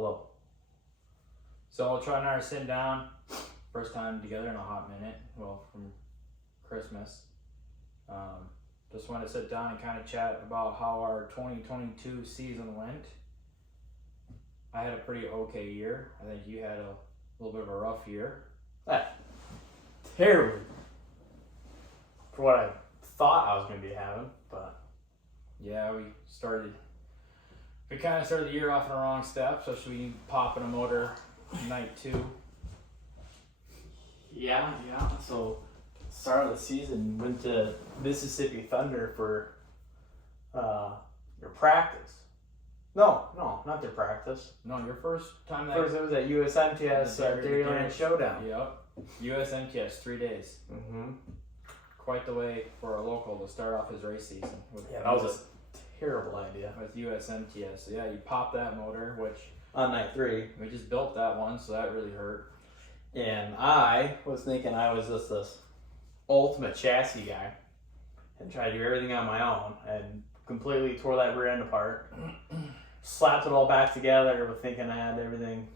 Hello. So Troy and I are sitting down, first time together in a hot minute, well, from Christmas. Just wanted to sit down and kind of chat about how our 2022 season went. I had a pretty okay year. I think you had a little bit of a rough year. Terrible. For what I thought I was going to be having, but... Yeah, we kind of started the year off on the wrong step, especially popping a motor night 2. Yeah. So, start of the season, went to Mississippi Thunder for your practice. No, not their practice. No, your first time that... First, it was at USMTS Dairyland Showdown. Yep. USMTS, 3 days. Mm-hmm. Quite the way for a local to start off his race season. Yeah, that was a terrible idea. With USMTS. So yeah, you pop that motor, which... On night 3. We just built that one, so that really hurt. And I was thinking I was just this ultimate chassis guy and tried to do everything on my own and completely tore that rear end apart. Slapped it all back together with thinking I had everything.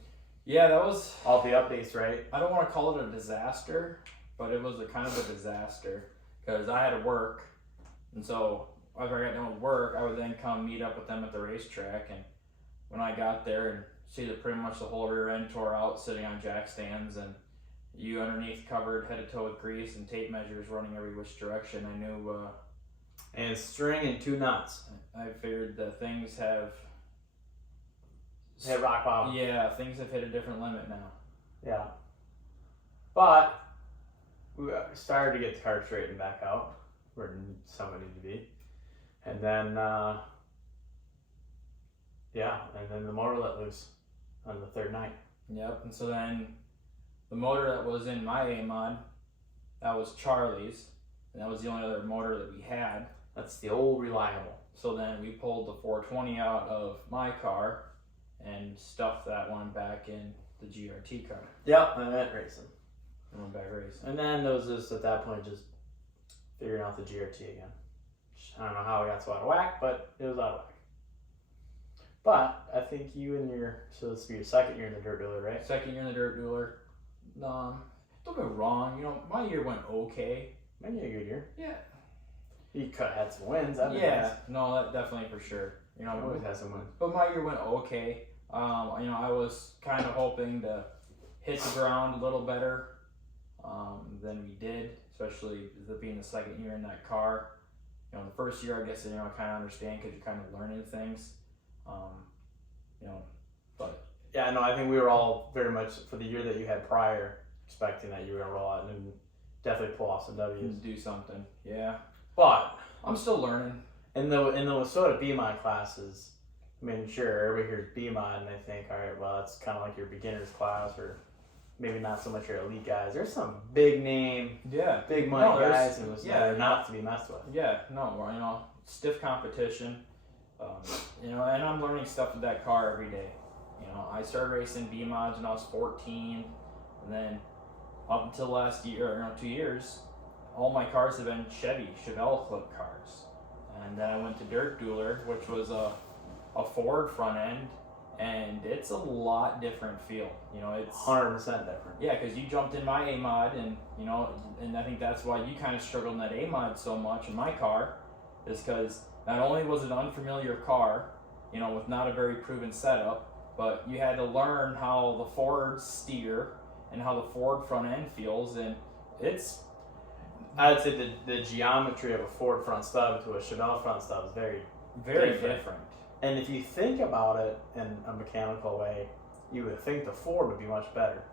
Yeah, that was... All the updates right. I don't want to call it a disaster, but it was a kind of a disaster because I had to work. And so after I got done with work, I would then come meet up with them at the racetrack. And when I got there and see that pretty much the whole rear end tore out sitting on jack stands and you underneath covered head to toe with grease and tape measures running every which direction, I knew... and string and 2 nuts. I figured that things have... Hit rock bottom. Yeah, things have hit a different limit now. Yeah. But we started to get the car straightened back out where somebody needed to be. And then, and then the motor let loose on the 3rd night. Yep, and so then the motor that was in my A-Mod, that was Charlie's, and that was the only other motor that we had. That's the old reliable. So then we pulled the 420 out of my car and stuffed that one back in the GRT car. Yep, and went racing. And went back racing. And then there was just, at that point, just figuring out the GRT again. I don't know how it got so out of whack, but it was out of whack. But I think you and so this will be your 2nd year in the Dirt Dueler, right? 2nd year in the Dirt Dueler. Don't get me wrong, my year went okay. Maybe a good year. Yeah. You had some wins. That nice. No, that definitely for sure. You always had some wins. But my year went okay. I was kind of hoping to hit the ground a little better than we did, especially being the 2nd year in that car. The first year, I guess, I kind of understand because you're kind of learning things. But yeah, no, I think we were all very much for the year that you had prior expecting that you were gonna roll out and definitely pull off some W's. Do something, yeah. But I'm still learning. In the Minnesota B-Mod classes, I mean, sure, everybody hears B-Mod and they think, all right, well, it's kind of like your beginner's class or maybe not so much your elite guys. There's some big name, big money guys and that are not to be messed with. Yeah, no, stiff competition. And I'm learning stuff with that car every day. I started racing B-Mods when I was 14, and then up until last year, 2 years, all my cars have been Chevelle clip cars. And then I went to Dirt Dueler, which was a Ford front end, and it's a lot different feel. It's 100% different. Yeah, because you jumped in my A-Mod, and and I think that's why you kind of struggled in that A-Mod so much in my car, is because not only was it an unfamiliar car, with not a very proven setup, but you had to learn how the Fords steer and how the Ford front end feels, and it's... I'd say the geometry of a Ford front stub to a Chevelle front stub is very, very different. And if you think about it in a mechanical way, you would think the Ford would be much better.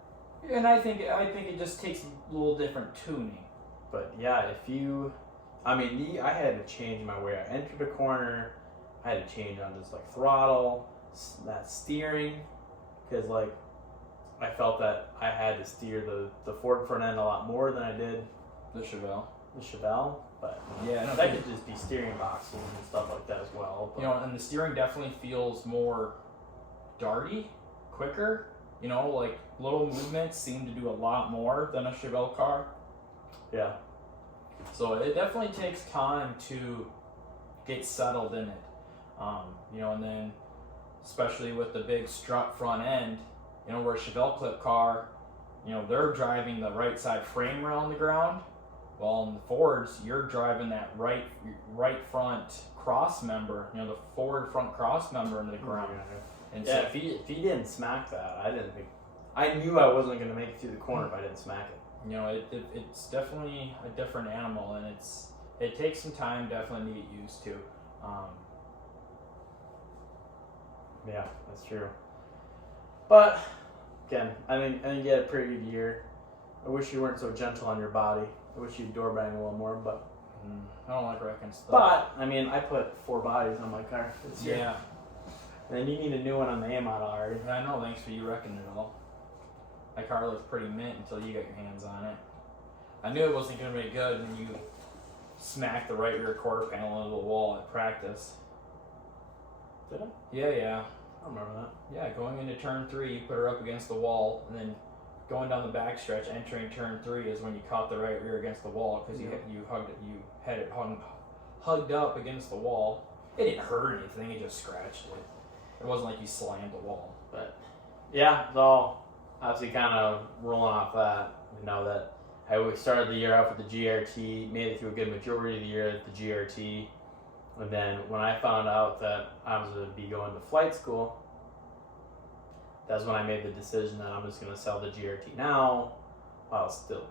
And I think it just takes a little different tuning. But yeah, I had to change my way I entered a corner. I had to change on just like throttle, that steering, because I felt that I had to steer the Ford front end a lot more than I did the Chevelle. But yeah, no, that could just be steering boxes and stuff like that as well. But. And the steering definitely feels more darty, quicker. Little movements seem to do a lot more than a Chevelle car. Yeah. So it definitely takes time to get settled in it. And then especially with the big strut front end. You know, where Chevelle clip car, you know, they're driving the right side frame rail on the ground. Well, in the Fords, you're driving that right front cross member, you know, the forward front cross member into the ground. And Yeah, so, if he didn't smack that, I knew I wasn't going to make it through the corner if I didn't smack it. you know, it's definitely a different animal, and it takes some time definitely to get used to. Yeah, that's true. But again, I think you had a pretty good year. I wish you weren't so gentle on your body. I wish you'd door bang a little more, but I don't like wrecking stuff. But I mean, I put 4 bodies on my car this year. Yeah, And you need a new one on the A model already. I know. Thanks for you wrecking it all. My car looked pretty mint until you got your hands on it. I knew it wasn't going to be good when you smacked the right rear quarter panel into the wall at practice. Did I? Yeah. I don't remember that. Yeah, going into turn 3, you put her up against the wall, and then going down the back stretch, entering turn 3 is when you caught the right rear against the wall because you had it hugged up against the wall. It didn't hurt anything; it just scratched it. It wasn't like you slammed the wall. But yeah, it's all obviously kind of rolling off that. We know that I started the year off with the GRT, made it through a good majority of the year at the GRT. And then when I found out that I was going to be going to flight school, that's when I made the decision that I'm just going to sell the GRT now while it's still,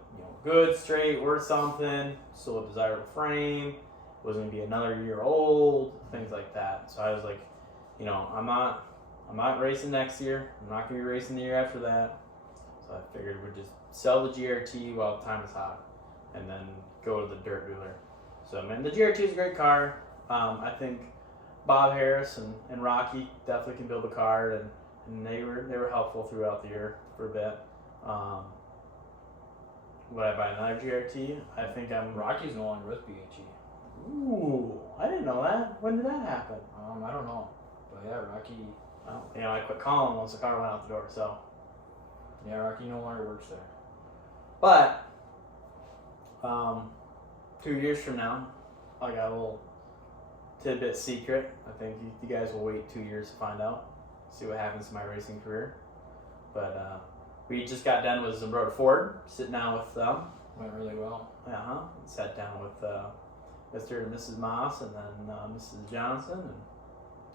good, straight, worth something, still a desirable frame, was going to be another year old, things like that. So I was like, I'm not racing next year. I'm not going to be racing the year after that. So I figured we'd just sell the GRT while the time is hot and then go to the dirt dealer. So, man, the GRT is a great car. I think Bob Harris and Rocky definitely can build a car, and they were helpful throughout the year for a bit. Would I buy another GRT? I think Rocky's no longer with BHE. Ooh, I didn't know that. When did that happen? I don't know, but yeah, Rocky. Well, I quit calling once the car went out the door. So yeah, Rocky no longer works there. But 2 years from now, I got a little tidbit secret. I think you guys will wait 2 years to find out, see what happens to my racing career. But we just got done with Zumbrota Ford, sitting down with them. Went really well. Sat down with Mr. and Mrs. Moss and then Mrs. Johnson, and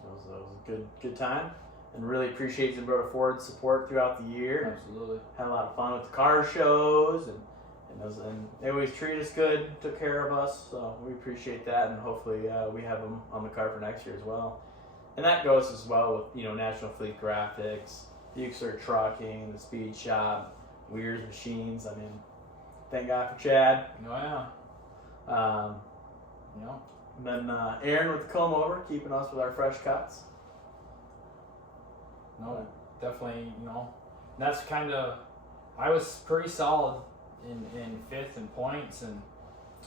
it was a good time. And really appreciate Zumbrota Ford's support throughout the year. Absolutely. Had a lot of fun with the car shows, and they always treat us good, took care of us, so we appreciate that, and hopefully we have them on the car for next year as well. And that goes as well with National Fleet Graphics, Buick Trucking, the Speed Shop, Weir's Machines. I mean, thank God for Chad. Oh yeah. And then Aaron with the comb over, keeping us with our fresh cuts. No, definitely. That's kind of. I was pretty solid in 5th in points, and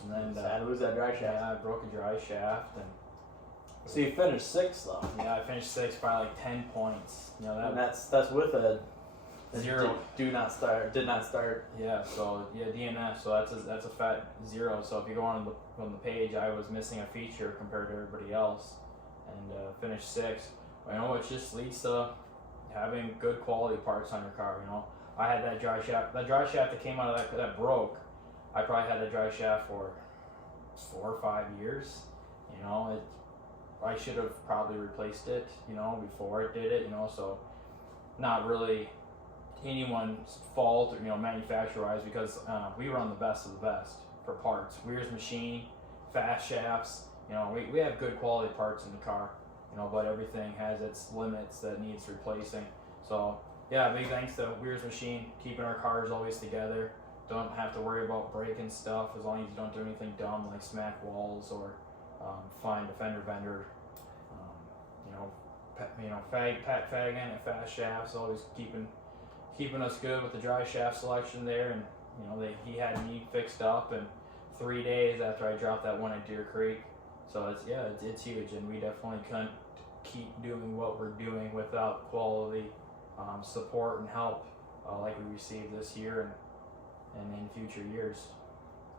then sad to lose that dry shaft. Yeah, I broke a dry shaft, and so you finished 6th though. Yeah, I finished 6th by like 10 points. And that's with a 0. Did not start. Yeah, so DNF. So that's a fat 0. So if you go on the page, I was missing a feature compared to everybody else, and finished 6th. It just leads to having good quality parts on your car. I had that dry shaft. That dry shaft that came out of that broke. I probably had that dry shaft for 4 or 5 years. I should have probably replaced it, before it did it, so not really anyone's fault, manufacturer-wise, because we run the best of the best for parts. Weir's Machine, fast shafts, we have good quality parts in the car, but everything has its limits that needs replacing. So, yeah, big thanks to Weir's Machine, keeping our cars always together. Don't have to worry about breaking stuff as long as you don't do anything dumb like smack walls or find a fender bender. Pat Fagan at Fast Shafts, always keeping us good with the dry shaft selection there, and he had me fixed up in 3 days after I dropped that one at Deer Creek. So it's huge, and we definitely couldn't keep doing what we're doing without quality support and help like we received this year and in future years.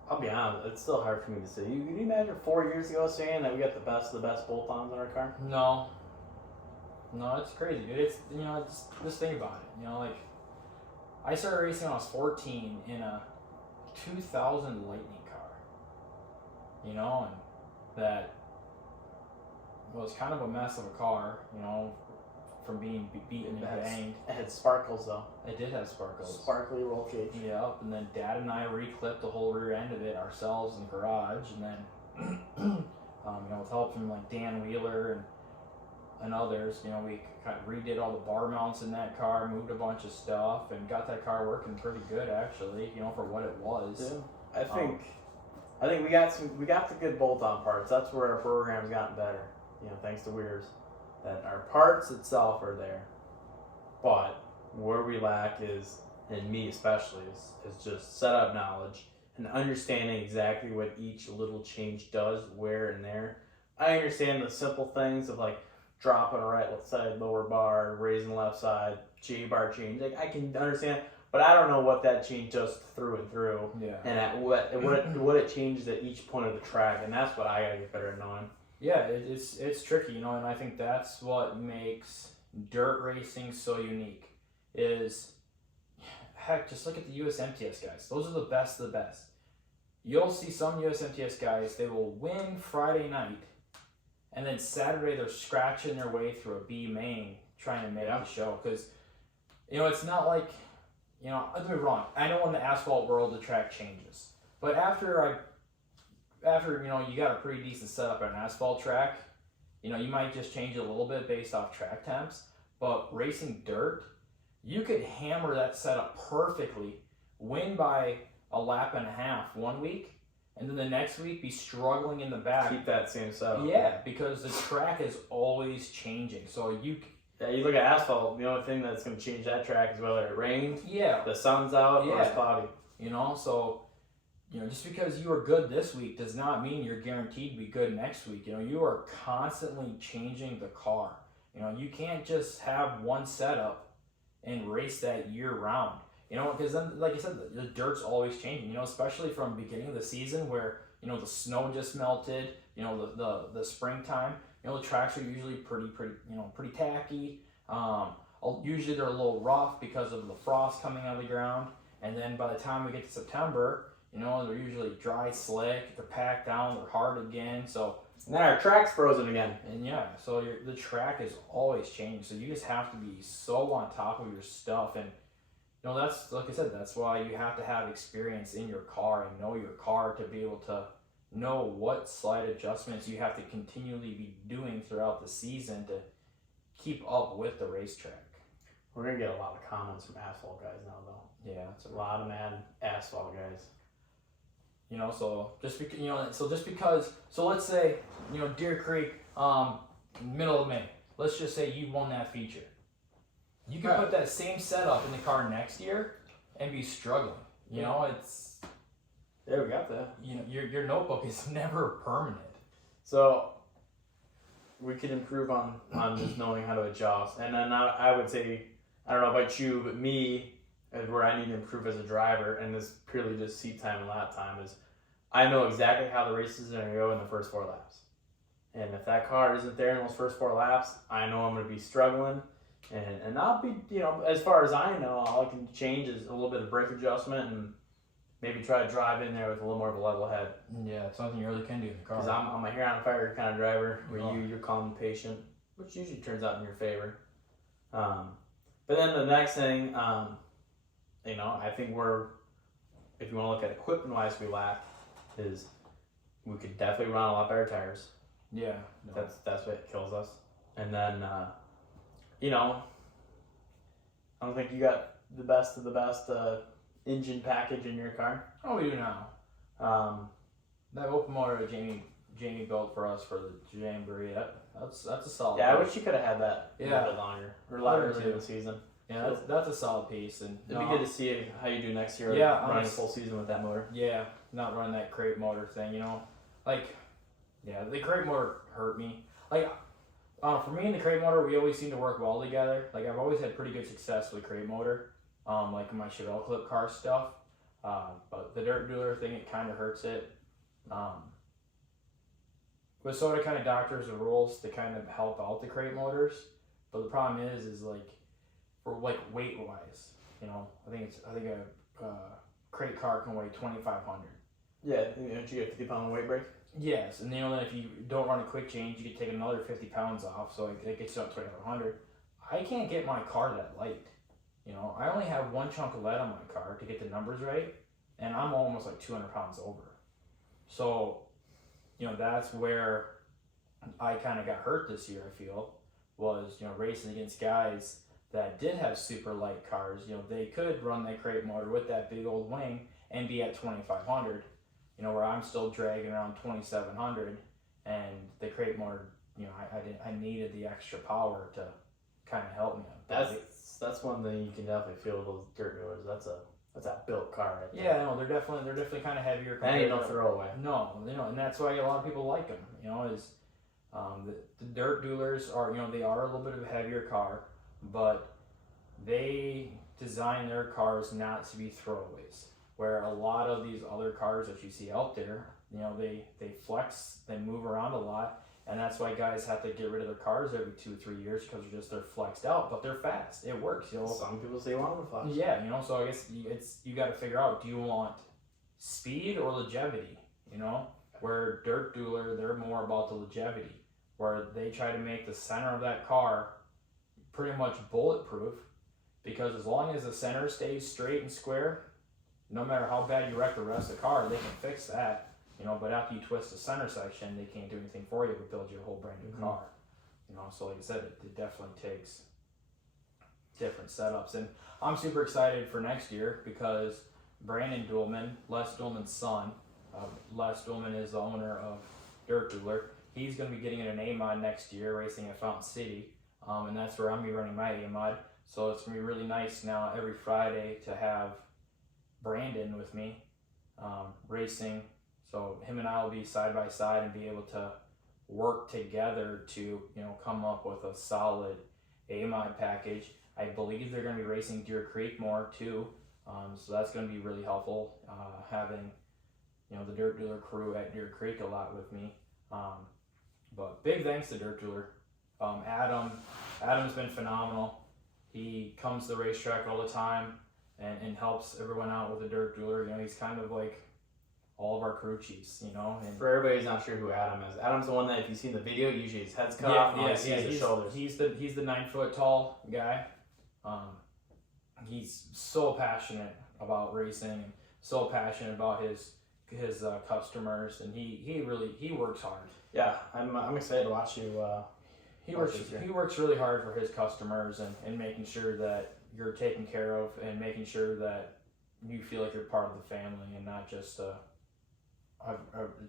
I'll be honest, it's still hard for me to say. Can you imagine 4 years ago saying that we got the best of the best bolt-ons in our car? No. No, it's crazy, dude. It's just think about it. Like I started racing when I was 14 in a 2000 Lightning car. And that was kind of a mess of a car. From being beaten and banged. It had sparkles though. It did have sparkles. Sparkly roll cage. Yep, and then Dad and I reclipped the whole rear end of it ourselves in the garage, and then, with help from like Dan Wheeler and others, we kind of redid all the bar mounts in that car, moved a bunch of stuff, and got that car working pretty good actually, for what it was. Yeah, I think we got the good bolt-on parts. That's where our program's gotten better. Thanks to Weirs. That our parts itself are there, but where we lack is, and me especially, is just setup knowledge and understanding exactly what each little change does, where and there. I understand the simple things of like dropping a right side lower bar, raising left side, J bar change. Like I can understand, but I don't know what that change does through and through. Yeah. And at what it changes at each point of the track, and that's what I gotta get better at knowing. Yeah, it's tricky, and I think that's what makes dirt racing so unique. Is heck, just look at the USMTS guys. Those are the best of the best. You'll see some USMTS guys, they will win Friday night, and then Saturday they're scratching their way through a B main trying to make the show. Because it's not like don't get me wrong. I know in the asphalt world the track changes, but after you got a pretty decent setup on an asphalt track, you might just change it a little bit based off track temps. But racing dirt, you could hammer that setup perfectly, win by a lap and a half one week, and then the next week be struggling in the back. Keep that same setup. Yeah, because the track is always changing. So you look at asphalt, the only thing that's going to change that track is whether it rains, the sun's out, or it's cloudy. So just because you are good this week does not mean you're guaranteed to be good next week. You are constantly changing the car. You can't just have one setup and race that year round. Because then, like I said, the dirt's always changing. Especially from beginning of the season where the snow just melted. The springtime. The tracks are usually pretty tacky. Usually they're a little rough because of the frost coming out of the ground. And then by the time we get to September, they're usually dry, slick, they're packed down, they're hard again, and then our track's frozen again. And so the track is always changing, so you just have to be so on top of your stuff, and that's, like I said, that's why you have to have experience in your car and know your car to be able to know what slight adjustments you have to continually be doing throughout the season to keep up with the racetrack. We're going to get a lot of comments from asphalt guys now, though. Yeah. It's a lot of mad asphalt guys. So let's say, Deer Creek, middle of May, let's just say you won that feature. You can put that same setup in the car next year and be struggling. It's... Yeah, we got that. Your notebook is never permanent. So we could improve on just knowing how to adjust. And then I would say, I don't know about you, but me, where I need to improve as a driver, and this purely just seat time and lap time, is I know exactly how the races are going to go in the first 4 laps. And if that car isn't there in those first 4 laps, I know I'm going to be struggling. And I'll be, as far as I know, all I can change is a little bit of brake adjustment and maybe try to drive in there with a little more of a level head. Yeah, it's something you really can do in the car. Because I'm a hair on fire kind of driver, where you're calm and patient, which usually turns out in your favor. But then the next thing, I think if you want to look at equipment-wise, we lack is we could definitely run a lot better tires. Yeah. No. That's what kills us. And then, I don't think you got the best of the best engine package in your car. Oh, we do now. That open motor that Jamie built for us for the Jamboree, that's a solid. Yeah, piece. I wish you could have had that a little bit longer or later in the season. Yeah, that's a solid piece, and it'd be good to see how you do next year. Yeah, running a full season with that motor. Yeah, not running that crate motor thing. The crate motor hurt me. For me and the crate motor, we always seem to work well together. I've always had pretty good success with the crate motor, like in my Chevelle Clip car stuff. But the dirt dueler thing, it kind of hurts it. But sort of kind of doctors the rules to kind of help out the crate motors. But the problem is like for like weight wise, you know, I think a crate car can weigh 2,500. Yeah, don't you get 50-pound weight break? Yes, and you know that if you don't run a quick change, you can take another 50 pounds off, so it gets you up 2,500. I can't get my car that light. You know, I only have one chunk of lead on my car to get the numbers right, and I'm almost like 200 pounds over. So, you know, that's where I kind of got hurt this year, I feel, was, you know, racing against guys that did have super light cars. You know, they could run that crate motor with that big old wing and be at 2,500, you know, where I'm still dragging around 2,700, and the crate motor, you know, I needed the extra power to kind of help me. That's one thing you can definitely feel with those dirt wheelers. That's a built car right there. Yeah, no, they're definitely kind of heavier. And you don't throw away. No, you know, and that's why a lot of people like them. You know, is the dirt duelers are, you know, they are a little bit of a heavier car, but they design their cars not to be throwaways. Where a lot of these other cars that you see out there, you know, they flex, they move around a lot, and that's why guys have to get rid of their cars every 2-3 years because they're flexed out, but they're fast. It works, you know. Some people say want to flex. Yeah, you know. So I guess you got to figure out, do you want speed or longevity? You know, where dirt dueler, they're more about the longevity, where they try to make the center of that car pretty much bulletproof, because as long as the center stays straight and square, no matter how bad you wreck the rest of the car, they can fix that. You know, but after you twist the center section, they can't do anything for you but build you a whole brand new car. You know, so like I said, it definitely takes different setups. And I'm super excited for next year because Brandon Duelman, Les Duelman's son, Les Duelman is the owner of Dirt Dueler. He's going to be getting in an A-Mod next year, racing at Fountain City. And that's where I'm going to be running my A-Mod. So it's going to be really nice now every Friday to have Brandon with me racing. So him and I will be side by side and be able to work together to, you know, come up with a solid A-Mod package. I believe they're going to be racing Deer Creek more too. So that's going to be really helpful, having, you know, the Dirt Dealer crew at Deer Creek a lot with me. But big thanks to Dirt Dealer. Adam's been phenomenal. He comes to the racetrack all the time and helps everyone out with the Dirt Dealer. You know, he's kind of like all of our crew chiefs, you know. And for everybody who's not sure who Adam is, Adam's the one that if you see the video, usually his head's cut off and his shoulders. He's the 9 foot tall guy. He's so passionate about racing and so passionate about his customers, and he works hard. Yeah, I'm excited to watch you. He works really hard for his customers and making sure that you're taken care of and making sure that you feel like you're part of the family and not just a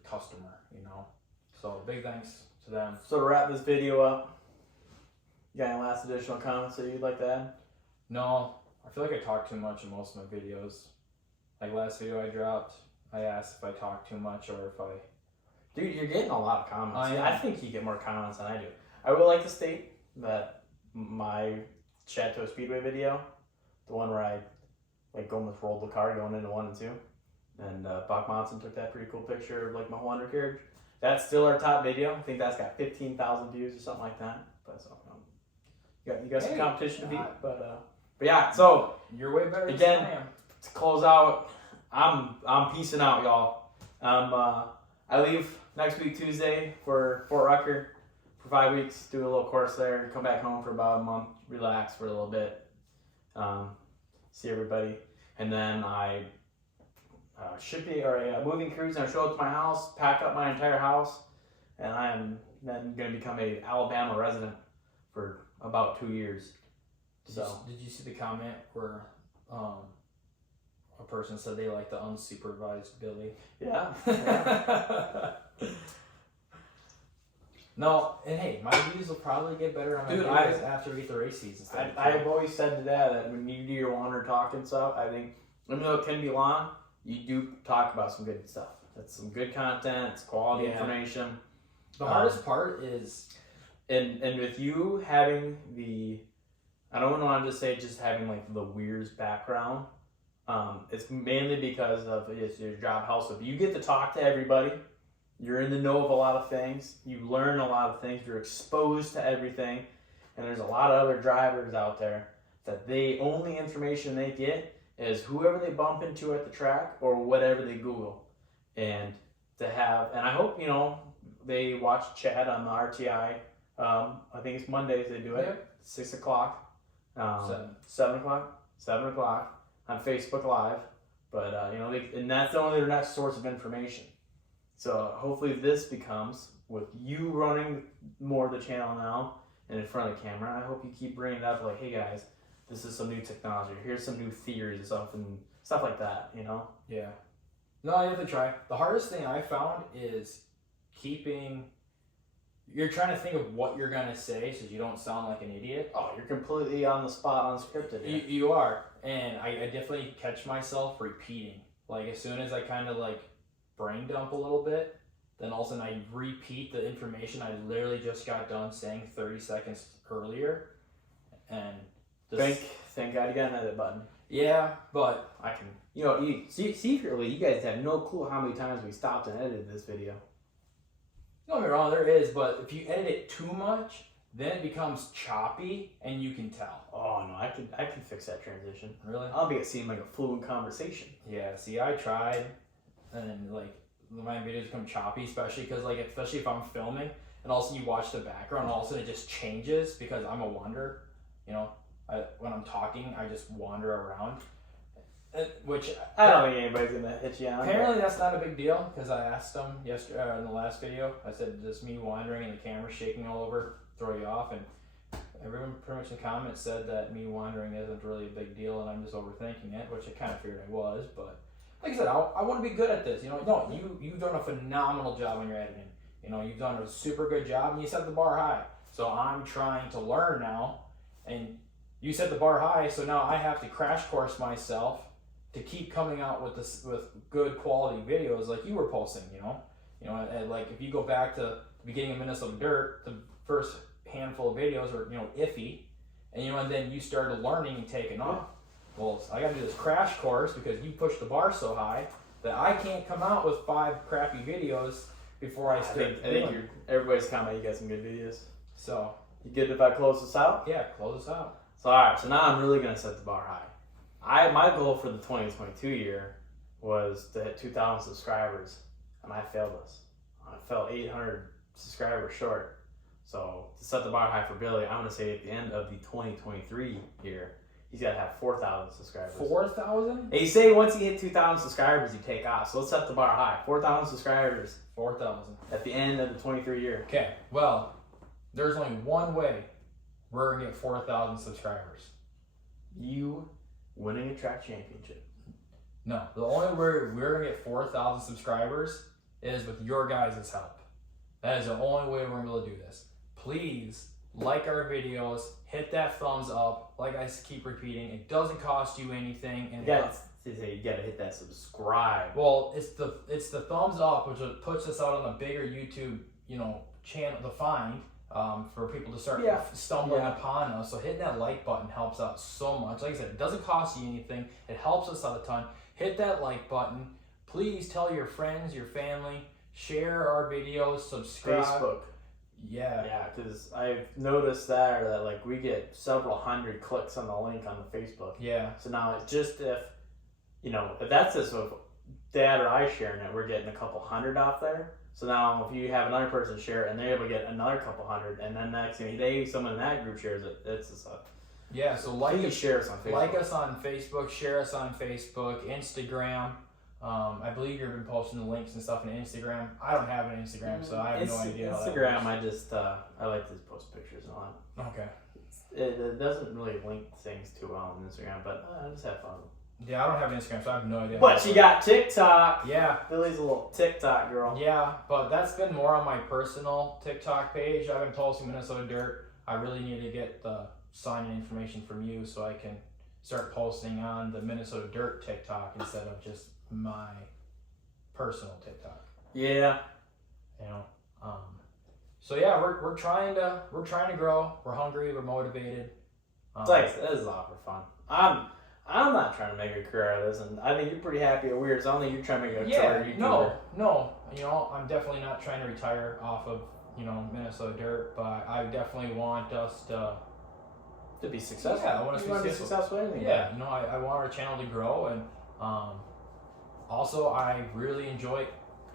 customer, you know. So big thanks to them. So to wrap this video up, you got any last additional comments that you'd like to add? No, I feel like I talk too much in most of my videos. Like last video I dropped, I asked if I talk too much or if I... Dude, you're getting a lot of comments. I think you get more comments than I do. I would like to state that my Chateau Speedway video, the one where I like almost rolled the car going into 1 and 2, and Buck Monson took that pretty cool picture of like my whole undercarriage. That's still our top video. I think that's got 15,000 views or something like that. But so you got some competition to beat. But yeah, so you're way better again, than I am. To close out, I'm peacing out, y'all. I leave next week Tuesday for Fort Rucker for 5 weeks, do a little course there, come back home for about a month, relax for a little bit, see everybody, and then I should be a moving cruise, and I show up to my house, pack up my entire house, and I am then going to become a Alabama resident for about 2 years. Did you see the comment where a person said they like the unsupervised Billy? Yeah. No, and hey, my views will probably get better on my videos after we get the race season started. I've always said to Dad that when you do your longer talk and stuff, I think, even though it can be long, you do talk about some good stuff. It's some good content, it's quality information. The hardest part is... And with you having I don't want to just say just having like the Weirs background, it's mainly because of your job health. So if you get to talk to everybody, you're in the know of a lot of things, you learn a lot of things, you're exposed to everything, and there's a lot of other drivers out there that the only information they get is whoever they bump into at the track or whatever they Google. And I hope, they watch Chad on the RTI. I think it's Mondays they do it, Yep. 6 o'clock, 7 o'clock on Facebook Live. But, and that's only their next source of information. So hopefully this becomes, with you running more of the channel now and in front of the camera, I hope you keep bringing it up like, hey guys, this is some new technology. Here's some new theories and stuff like that, Yeah. No, you have to try. The hardest thing I found is you're trying to think of what you're going to say so you don't sound like an idiot. Oh, you're completely on the spot, unscripted. Yeah. You are. And I definitely catch myself repeating. Like, as soon as I kind of, like, brain dump a little bit, then all of a sudden I repeat the information I literally just got done saying 30 seconds earlier. And Thank God you got an edit button. Yeah, but I can, secretly, you guys have no clue how many times we stopped and edited this video. don't get me wrong, there is, but if you edit it too much, then it becomes choppy, and you can tell. Oh no, I can fix that transition. Really? I'll make it seem like a fluent conversation. Yeah. See, I tried, and then like my videos become choppy, especially if I'm filming, and also you watch the background, and all of a sudden it just changes because I'm a wanderer. When I'm talking, I just wander around. Which I don't think anybody's gonna hit you on. Apparently that's not a big deal because I asked them yesterday in the last video. I said, "Does me wandering and the camera shaking all over throw you off?" And everyone pretty much in the comments said that me wandering isn't really a big deal and I'm just overthinking it, which I kind of figured I was. But like I said, I want to be good at this. You've done a phenomenal job on your editing. You've done a super good job and you set the bar high. So I'm trying to learn now, and you set the bar high, so now I have to crash course myself to keep coming out with good quality videos like you were posting, and like if you go back to the beginning of Minnesota Dirt, the first handful of videos were, iffy, and then you started learning and taking off. Well, I gotta do this crash course because you pushed the bar so high that I can't come out with 5 crappy videos before I start. I think everybody's comment you got some good videos. So you good if I close this out? Yeah, close this out. So alright, so now I'm really gonna set the bar high. My goal for the 2022 year was to hit 2,000 subscribers, and I failed this. I fell 800 subscribers short. So to set the bar high for Billy, I'm gonna say at the end of the 2023 year, he's gotta have 4,000 subscribers. 4,000? They say once you hit 2,000 subscribers, you take off. So let's set the bar high. 4,000 subscribers. 4,000 at the end of the 23 year. Okay. Well, there's only one way we're gonna get 4,000 subscribers. You winning a track championship. No, the only way we're gonna get 4,000 subscribers is with your guys' help. That is the only way we're gonna be able to do this. Please like our videos, hit that thumbs up. Like I keep repeating, it doesn't cost you anything, and you gotta hit that subscribe. Well, it's the thumbs up which puts us out on a bigger YouTube channel to find. For people to start stumbling upon us. So hitting that like button helps out so much. Like I said, it doesn't cost you anything. It helps us out a ton. Hit that like button. Please tell your friends, your family, share our videos, subscribe. Facebook. Yeah. Yeah, because I've noticed that like we get several hundred clicks on the link on the Facebook. Yeah. So now it's just if that's just with Dad or I sharing it, we're getting a couple hundred off there. So now if you have another person share it and they're able to get another couple hundred, and then next day someone in that group shares it, it's just yeah. So share us on Facebook. Like us on Facebook, share us on Facebook, Instagram. I believe you've been posting the links and stuff on Instagram. I don't have an Instagram, so I have no idea. Instagram, I just I like to post pictures on. Okay. It doesn't really link things too well on Instagram, but I just have fun. Yeah, I don't have an Instagram, so I have no idea. But you got TikTok. Yeah. Billy's a little TikTok girl. Yeah, but that's been more on my personal TikTok page. I've been posting Minnesota Dirt. I really need to get the sign-in information from you so I can start posting on the Minnesota Dirt TikTok instead of just my personal TikTok. Yeah. So yeah, we're trying to grow. We're hungry. We're motivated. This is a lot for fun. I'm not trying to make a career out of this, and I think you're pretty happy at Weird. So I don't think you're trying to make a career YouTuber. No. I'm definitely not trying to retire off of Minnesota Dirt, but I definitely want us to To be successful. Yeah, I want to be successful in anything. Yeah, I want our channel to grow, and also I really enjoy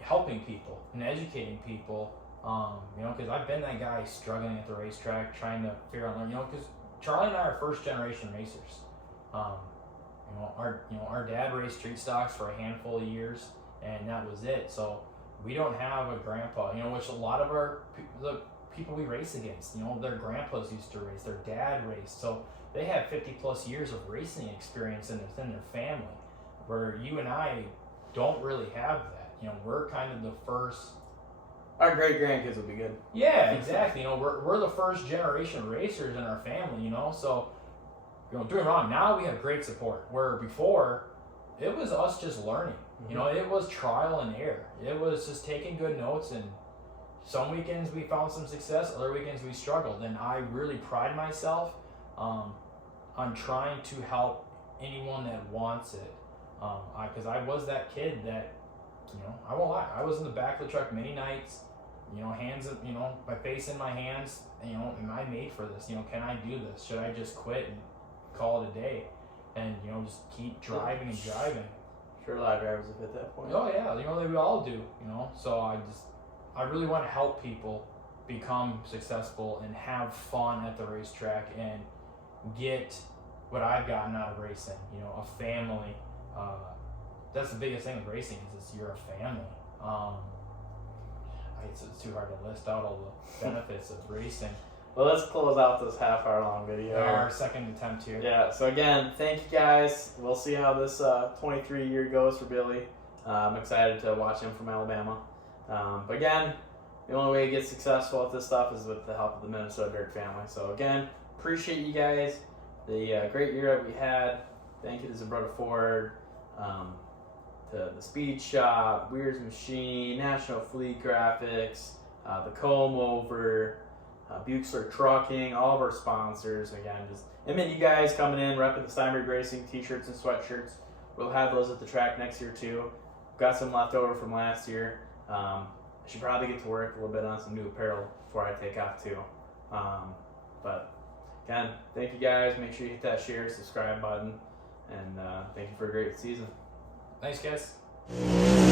helping people and educating people. Because I've been that guy struggling at the racetrack, trying to figure out, because Charlie and I are first generation racers. Our dad raced street stocks for a handful of years, and that was it. So we don't have a grandpa, which a lot of the people we race against, their grandpas used to race, their dad raced, so they have 50 plus years of racing experience within their family, where you and I don't really have that. We're kind of the first. Our great grandkids will be good. Yeah, exactly. We're the first generation racers in our family. So don't get me wrong. Now we have great support. Where before, it was us just learning. It was trial and error. It was just taking good notes, and some weekends we found some success, other weekends we struggled. And I really pride myself on trying to help anyone that wants it. Because I was that kid that, I won't lie, I was in the back of the truck many nights, hands, my face in my hands, am I made for this? Can I do this? Should I just quit and call it a day? And, just keep driving and driving. Sure, a lot of drivers have hit that point. Oh yeah, we all do, so I really want to help people become successful and have fun at the racetrack and get what I've gotten out of racing, a family. That's the biggest thing with racing is you're a family. It's too hard to list out all the benefits of racing. Well, let's close out this half-hour-long video. Our second attempt here. Yeah, so again, thank you guys. We'll see how this 23 year goes for Billy. I'm excited to watch him from Alabama. But again, the only way to get successful at this stuff is with the help of the Minnesota Dirt family. So again, appreciate you guys. The great year that we had. Thank you to Zimbrota Ford, to the Speed Shop, Weir's Machine, National Fleet Graphics, the Comb Over, Buchsler Trucking, all of our sponsors. Again, and then you guys coming in, repping the Steinberg Racing t-shirts and sweatshirts. We'll have those at the track next year too. Got some left over from last year. I should probably get to work a little bit on some new apparel before I take off too. But again, thank you guys. Make sure you hit that share, subscribe button, and thank you for a great season. Thanks, guys.